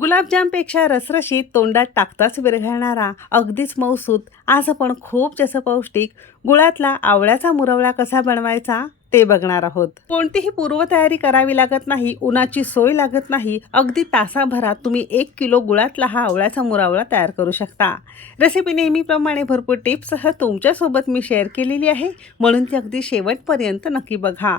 गुलाबजामपेक्षा रसरशीत तोंडात टाकताच विरघळणारा अगदीच मौसूद आज आपण खूप जसं पौष्टिक गुळातला आवळ्याचा मुरवळा कसा बनवायचा ते बघणार आहोत. कोणतीही पूर्वतयारी करावी लागत नाही उन्हाची सोय लागत नाही अगदी तासाभरात तुम्ही एक किलो गुळातला हा आवळ्याचा मुरावळा तयार करू शकता. रेसिपी नेहमीप्रमाणे भरपूर टिप्ससह तुमच्यासोबत मी शेअर केलेली आहे म्हणून ती अगदी शेवटपर्यंत नक्की बघा.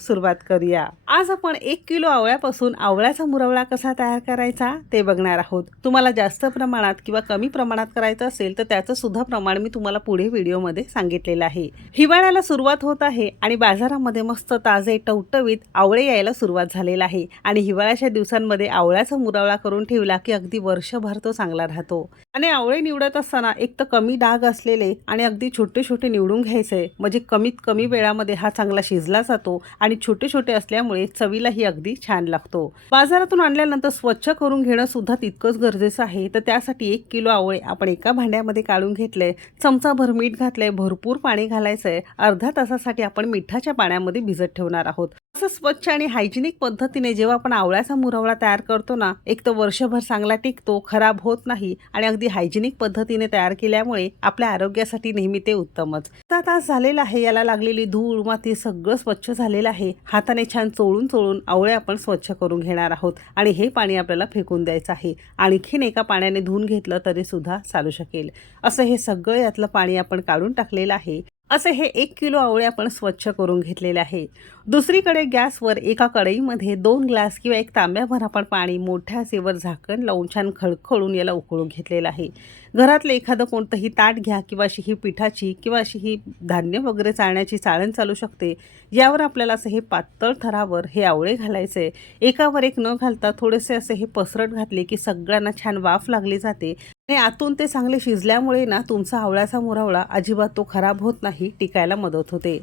सुरुवात करूया. आज आपण एक किलो आवळ्यापासून आवळ्याचा मुरवळा कसा तयार करायचा ते बघणार आहोत. तुम्हाला जास्त प्रमाणात किंवा कमी प्रमाणात करायचं असेल तर त्याचं सुद्धा प्रमाण मी तुम्हाला पुढे व्हिडिओमध्ये सांगितलेलं आहे. हिवाळ्याला सुरुवात होत आहे आणि बाजारामध्ये मस्त ताजे टवटवीत आवळे यायला सुरुवात झालेला आहे. आणि हिवाळ्याच्या दिवसांमध्ये आवळ्याचा मुरवळा करून ठेवला की अगदी वर्षभर तो चांगला राहतो. आणि आवळे निवडत असताना एक तर कमी डाग असलेले आणि अगदी छोटे छोटे निवडून घ्यायचे. म्हणजे कमीत कमी वेळामध्ये हा चांगला शिजला जातो आणि छोटे छोटे असल्यामुळे चवीलाही अगदी छान लागतो. बाजारातून आणल्यानंतर स्वच्छ करून घेणं सुद्धा तितकंच गरजेचं आहे. तर त्यासाठी एक किलो आवळे आपण एका भांड्यामध्ये काढून घेतले चमचाभर मीठ घातलंय भरपूर पाणी घालायचंय अर्धा तासासाठी आपण मिठाच्या पाण्यामध्ये भिजत ठेवणार आहोत. असं स्वच्छ आणि हायजेनिक पद्धतीने जेव्हा आपण आवळ्याचा मुरवळा तयार करतो ना एक तर वर्षभर चांगला टिकतो खराब होत नाही आणि अगदी हायजेनिक पद्धतीने तयार केल्यामुळे आपल्या आरोग्यासाठी नेहमी ते उत्तमच. आता तास झालेला आहे याला लागलेली धूळ माती सगळं स्वच्छ झालेलं आहे. हाताने छान चोळून चोळून आवळे आपण स्वच्छ करून घेणार आहोत आणि हे पाणी आपल्याला फेकून द्यायचं आहे. आणखीन एका पाण्याने धुवून घेतलं तरी सुद्धा चालू शकेल. असं हे सगळं यातलं पाणी आपण काढून टाकलेलं आहे. असे हे एक किलो आवळे आपण स्वच्छ करून घेतलेले आहे. दुसरीकडे गॅसवर एका कढईमध्ये दोन ग्लास किंवा एक तांब्याभर आपण पाणी मोठ्या सेवर झाकण लावून छान खळखळून याला उकळून घेतलेलं आहे. घरातलं एखादं कोणतंही ताट घ्या किंवा अशी ही पिठाची किंवा अशी ही धान्य वगैरे चाळण्याची चाळण चालू शकते. यावर आपल्याला असं हे पातळ थरावर हे आवळे घालायचे एकावर एक न घालता थोडेसे असे हे पसरट घातले की सगळ्यांना छान वाफ लागली जाते. आणि आतून ते चांगले शिजल्यामुळे ना तुमचा आवळ्याचा मुरावळा अजिबात तो खराब होत नाही टिकायला मदत होते.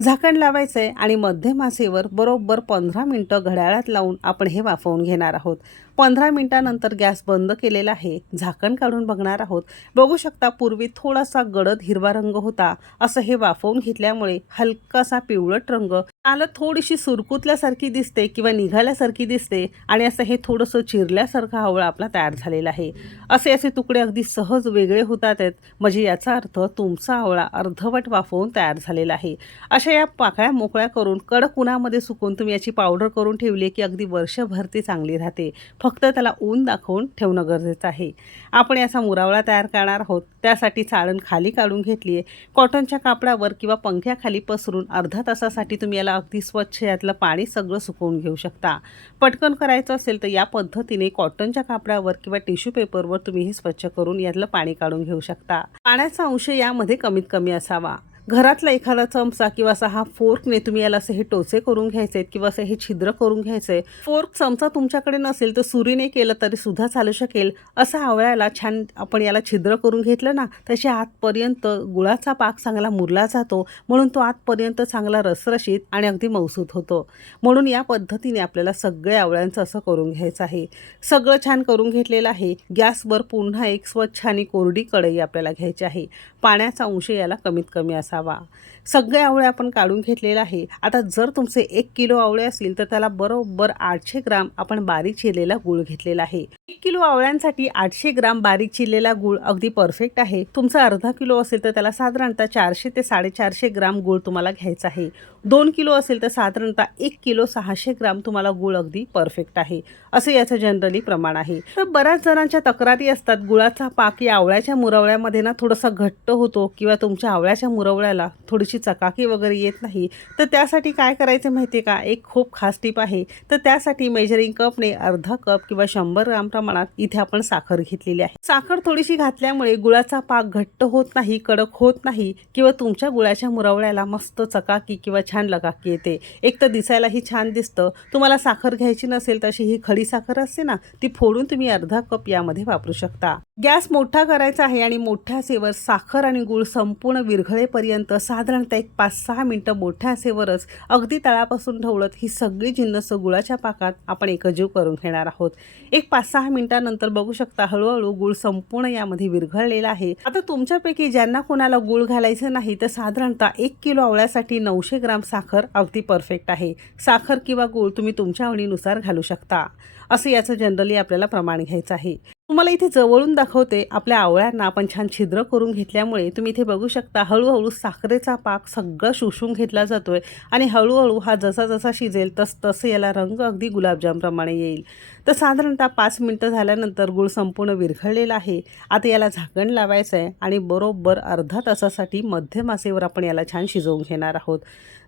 झाकण लावायचं आहे आणि मध्यम आचेवर बरोबर पंधरा मिनटं घड्याळात लावून आपण हे वाफवून घेणार आहोत. पंधरा मिनटानंतर गॅस बंद केलेला आहे. झाकण काढून बघणार आहोत. बघू शकता पूर्वी थोडासा गडद हिरवा रंग होता. असं हे वाफवून घेतल्यामुळे हलकासा पिवळट रंग आलं थोडीशी सुरकुतल्यासारखी दिसते किंवा निघाल्यासारखी दिसते आणि असं हे थोडंसं चिरल्यासारखा आवळा आपला तयार झालेला आहे. असे असे तुकडे अगदी सहज वेगळे होतात आहेत. म्हणजे याचा अर्थ तुमचा आवळा अर्धवट वाफवून तयार झालेला आहे. अशा या पाकळ्या मोकळ्या करून कडक उन्हामध्ये सुकून तुम्ही याची पावडर करून ठेवली की अगदी वर्षभर ती चांगली राहते. फक्त त्याला ऊन दाखवून ठेवणं गरजेचं आहे. आपण याचा मुरावळा तयार करणार आहोत. त्यासाठी चाळण खाली काढून घेतली आहे कॉटनच्या कापडावर किंवा पंख्याखाली पसरून अर्धा तासासाठी तुम्ही याला अगदी स्वच्छ यातलं पाणी सगळं सुकवून घेऊ शकता. पटकन करायचं असेल तर या पद्धतीने कॉटनच्या कापडावर किंवा टिश्यू पेपरवर तुम्ही हे स्वच्छ करून यातलं पाणी काढून घेऊ शकता. पाण्याचा अंश यामध्ये कमीत कमी असावा. घरातला एखादा चमचा किंवा असा हा फोर्कने तुम्ही याला असे हे टोचे करून घ्यायचे किंवा असे हे छिद्र करून घ्यायचे फोर्क चमचा तुमच्याकडे नसेल तर सुरीने केलं तरी सुद्धा चालू शकेल. असं आवळ्याला छान आपण याला छिद्र करून घेतलं ना तसे आतपर्यंत गुळाचा पाक चांगला मुरला जातो. म्हणून तो आतपर्यंत चांगला रसरशीत आणि अगदी मौसूत होतो. म्हणून या पद्धतीने आपल्याला सगळ्या आवळ्यांचं असं करून घ्यायचं आहे. सगळं छान करून घेतलेलं आहे. गॅसवर पुन्हा एक स्वच्छ आणि कोरडी कढई आपल्याला घ्यायची आहे. पाण्याचा अंश याला कमीत कमी असा असावा. सगळे आवळे आपण काढून घेतलेले आहे. आता जर तुमचे एक किलो आवळे असतील तर त्याला बरोबर आठशे ग्राम आपण बारीक चिरलेला गुळ घेतलेला आहे. एक किलो आवळ्यांसाठी आठशे ग्राम बारीक चिरलेला गुळ अगदी परफेक्ट आहे. तुमचा अर्धा किलो असेल तर त्याला साधारणतः चारशे ते साडेचारशे ग्राम गुळ तुम्हाला घ्यायचा आहे. दोन किलो असेल तर साधारणतः एक किलो सहाशे ग्राम तुम्हाला गुळ अगदी परफेक्ट आहे. असं याचं जनरली प्रमाण आहे. तर बऱ्याच जणांच्या तक्रारी असतात गुळाचा पाक या आवळ्याच्या मुरवळ्यामध्ये ना थोडासा घट्ट होतो किंवा तुमच्या आवळ्याच्या मुरवळ्याला थोडीशी चकाकी वगैरे येत नाही. तर त्यासाठी काय करायचं माहिती का? एक खूप खास टीप आहे. तर त्यासाठी मेजरिंग कपने अर्धा कप किंवा शंभर ग्राम प्रमाणात इथे आपण साखर घेतलेली आहे. साखर थोडीशी घातल्यामुळे गुळाचा पाक घट्ट होत नाही कडक होत नाही किंवा तुमच्या गुळाच्या मुरवळ्याला मस्त चकाकी किंवा छान लगाकी येते. एक तर दिसायलाही छान दिसतं. तुम्हाला साखर घ्यायची नसेल तशी ही खडी साखर असते ना ती फोडून तुम्ही अर्धा कप यामध्ये वापरू शकता. गॅस मोठा करायचा आहे आणि मोठ्या सेवर साखर आणि गुळ संपूर्ण विरघळेपर्यंत पर्यंत साधारणतः एक पाच सहा मिनटं मोठ्या असेवरच अगदी तळापासून ढवळत ही सगळी जिन्नस गुळाच्या पाकात आपण एकजीव करून घेणार आहोत. एक पाच सहा मिनिटानंतर बघू शकता हळूहळू गुळ संपूर्ण यामध्ये विरघळलेला आहे. आता तुमच्यापैकी ज्यांना कोणाला गुळ घालायचं नाही तर साधारणतः एक किलो आवळ्यासाठी नऊशे ग्राम साखर अगदी परफेक्ट आहे. साखर किंवा गुळ तुम्ही तुमच्या आवडीनुसार घालू शकता. असं याचं जनरली आपल्याला प्रमाण घ्यायचं आहे. तुम्हाला इथे जवळून दाखवते आपल्या आवळ्यांना आपण छान छिद्र करून घेतल्यामुळे तुम्ही इथे बघू शकता हळूहळू साखरेचा पाक सगळं शोषून घेतला जातोय आणि हळूहळू हा जसा जसा शिजेल तस तसं याला रंग अगदी गुलाबजामप्रमाणे येईल. तर साधारणतः पाच मिनटं झाल्यानंतर गुळ संपूर्ण विरघळलेला आहे. आता याला झाकण लावायचं आहे आणि बरोबर अर्धा तासासाठी मध्यमासेवर आपण याला छान शिजवून घेणार आहोत.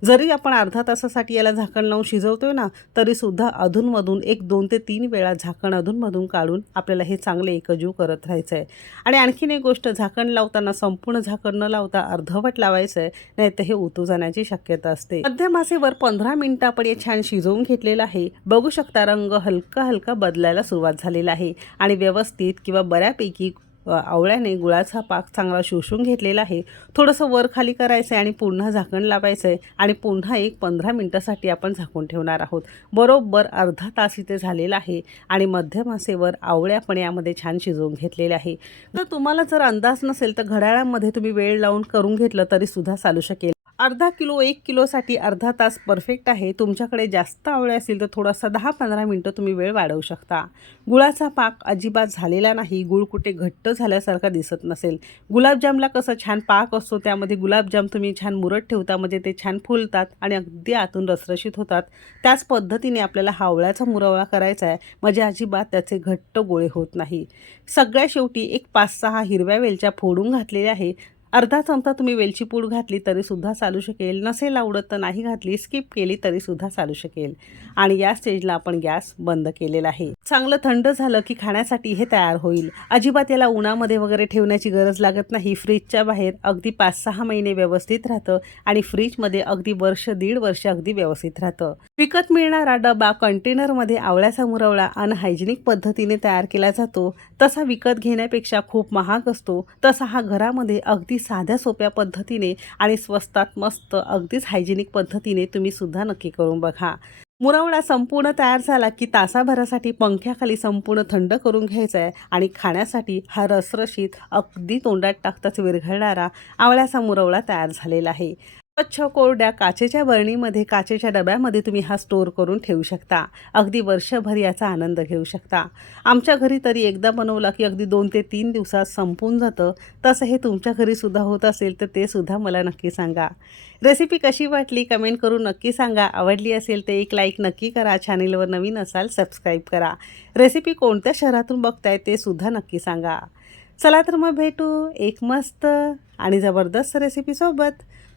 जरी आपण अर्धा तासासाठी याला झाकण लावून शिजवतोय ना तरीसुद्धा अधूनमधून एक दोन ते तीन वेळा झाकण अधूनमधून काढून आपल्याला हे चांगले एकजीव करत राहायचं आहे आणि आणखीन एक गोष्ट झाकण लावताना संपूर्ण झाकण न लावता अर्धवट लावायचं आहे नाही तर हे उतू जाण्याची शक्यता असते. मध्य मासेवर पंधरा मिनिटं आपण हे छान शिजवून घेतलेलं आहे. बघू शकता रंग हलका हलका बदलायला सुरुवात झालेला आहे. आणि व्यवस्थित किंवा बऱ्यापैकी आवळ्याने गुळाचा पाक चांगला शोषून घेतलेला आहे. थोडंसं वर खाली करायचं आहे आणि पुन्हा झाकण लावायचं आहे आणि पुन्हा एक पंधरा मिनटासाठी आपण झाकून ठेवणार आहोत. बरोबर अर्धा तास इथे झालेला आहे आणि मध्यम आसेवर आवळ्या पण यामध्ये छान शिजवून घेतलेले आहे. तर तुम्हाला जर अंदाज नसेल तर घड्याळामध्ये तुम्ही वेळ लावून करून घेतलं तरीसुद्धा चालू शकेल. अर्धा किलो एक किलोसाठी अर्धा तास परफेक्ट आहे. तुमच्याकडे जास्त आवळे असेल तर थोडासा दहा पंधरा मिनटं तुम्ही वेळ वाढवू शकता. गुळाचा पाक अजिबात झालेला नाही. गुळ कुठे घट्ट झाल्यासारखा दिसत नसेल. गुलाबजामला कसं छान पाक असतो त्यामध्ये गुलाबजाम तुम्ही छान मुरत ठेवता म्हणजे ते छान फुलतात आणि अगदी आतून रसरशीत होतात. त्याच पद्धतीने आपल्याला हावळ्याचा मुरवळा करायचा आहे. म्हणजे अजिबात त्याचे घट्ट गोळे होत नाही. सगळ्या शेवटी एक पाच सहा हिरव्या वेलच्या फोडून घातलेल्या आहे. अर्धा चमचा तुम्ही वेलची पूड घातली तरीसुद्धा चालू शकेल. नसेल आवडत तर नाही घातली स्किप केली तरीसुद्धा चालू शकेल. आणि या स्टेजला आपण गॅस बंद केलेला आहे. चांगलं थंड झालं की खाण्यासाठी हे तयार होईल. अजिबात याला उन्हामध्ये वगैरे ठेवण्याची गरज लागत नाही. फ्रीजच्या बाहेर अगदी पाच सहा महिने व्यवस्थित राहतं आणि फ्रीजमध्ये अगदी वर्ष दीड वर्ष अगदी व्यवस्थित राहतं. विकत मिळणारा डबा कंटेनरमध्ये आवळ्याचा मुरवळा अनहायजेनिक पद्धतीने तयार केला जातो. तसा विकत घेण्यापेक्षा खूप महाग असतो. तसा हा घरामध्ये अगदी साध्या सोप्या पद्धतीने आणि स्वस्तात मस्त अगदीच हायजेनिक पद्धतीने तुम्ही सुद्धा नक्की करून बघा. मुरवडा संपूर्ण तयार झाला की तासाभरासाठी पंख्याखाली संपूर्ण थंड करून घ्यायचा आहे आणि खाण्यासाठी हा रसरशीत अगदी तोंडात टाकताच विरघळणारा आवळ्याचा मुरवडा तयार झालेला आहे. स्वच्छ कोरड्या काचेच्या बरणीमध्ये काचेच्या डब्यामध्ये तुम्ही हा स्टोअर करून ठेवू शकता. अगदी वर्षभर याचा आनंद घेऊ शकता. आमच्या घरी तरी एकदा बनवला की अगदी दोन ते तीन दिवसात संपून जातं. तसं हे तुमच्या घरीसुद्धा होत असेल तर ते सुद्धा मला नक्की सांगा. रेसिपी कशी वाटली कमेंट करून नक्की सांगा. आवडली असेल तर एक लाईक नक्की करा. चॅनेलवर नवीन असाल सबस्क्राईब करा. रेसिपी कोणत्या शहरातून बघताय ते सुद्धा नक्की सांगा. चला तर मग भेटू एक मस्त आणि जबरदस्त रेसिपीसोबत